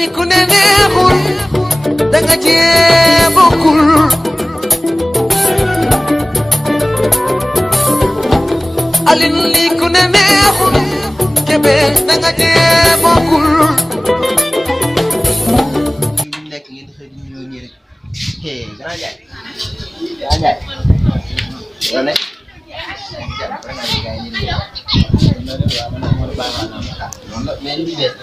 lii ku ne neexul danga cee bokkul Alin lii ku ne neexul Kébé danga cee bokkul nekk ngeen xëy di ñëw ñii rek grand Ndiaye grand Ndiaye yow ne mais li bees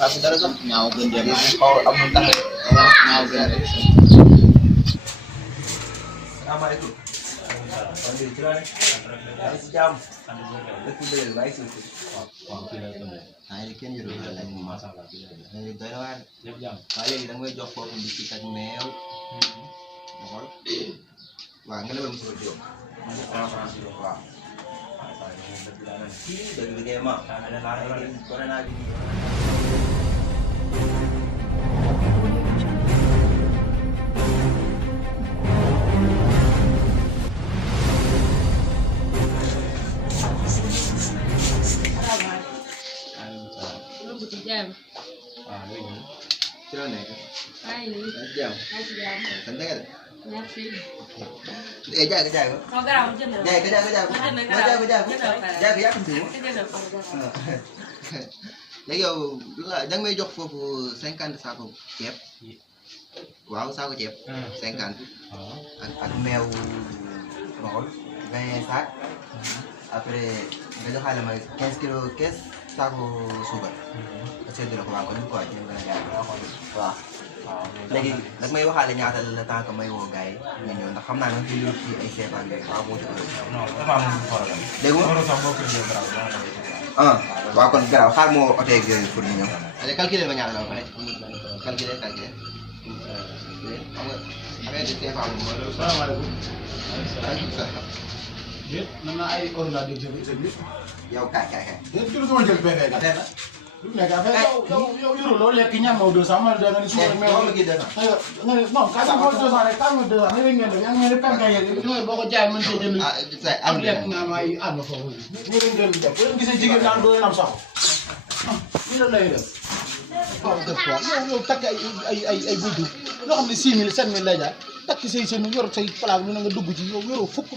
Tapi dara sax ñaaw gën dem xaw amul tax ñaaw gën rek salaamaaleykum on di ci rek ay ci jàmm dëkk dëgg bay ci waaw fi la tëmbe ay kenn yoro la ñu ma sax la ay doy na waar ñep jàmm wa léegi da ngay jox foofu bi ci tak meew xol waaw nga lebal musul jox waaw dëgg bi ngay ma corona bi Jam. Kira naik. Hai. Jam. Hai jam. Santai kan? Merci. Jaga jaga. Kau gerak macam mana? Jaga jaga jaga. Jaga ya kan tu. Léegi yow da nga may jox foofu 50 saako ceeb. Waaw saako ceeb. 50. Ak meew lool 20 saak. Après nga joxaale ma 15 kilos kees saako suukar. Nga séddale ko waa kon quoi ñu gën a jaay. Waaw. Léegi nag may waxaale ñaata la temps que may woo gars yi ñu ñëw ndax xam naa ne fii lu ci ay CFA ak waaw moo ci non dafa am problème. dégg nga loolu sax boo ko jëlee garaaw dama la ah waaw kon garaaw xaar moo oto yeeg yooyu pour ñu ñëw. allez calculer ma ñaata la ba pare calculer xam nga affaire de CFA moom mooy loolu. salaamaaleykum. waaleykum salaam. déet man naa ay ordinateur bi. yow kaay kaay kaay. déet kii la sama jël PV ga. affaire la. lu nekk affaire yow yoroo loo lekk ñaar moo 200 ma da nga ni suba rek mais ma kii 200. nga ne non ka ma 200 rek ka ma 200 ne ngeen def yaa ngi def kan kay yéen boo ko jaay mën see jënd ah say am am lekk nga may am foofu ñu leen gën def bu leen gisee jigéen daan doo leen am sax ñu la lay def waaw def quoi yow takk ay buntu loo xam ne 6000 7000 lay jaay takk say seen yor say palaas lu na nga dugg ci yow yoroo fukk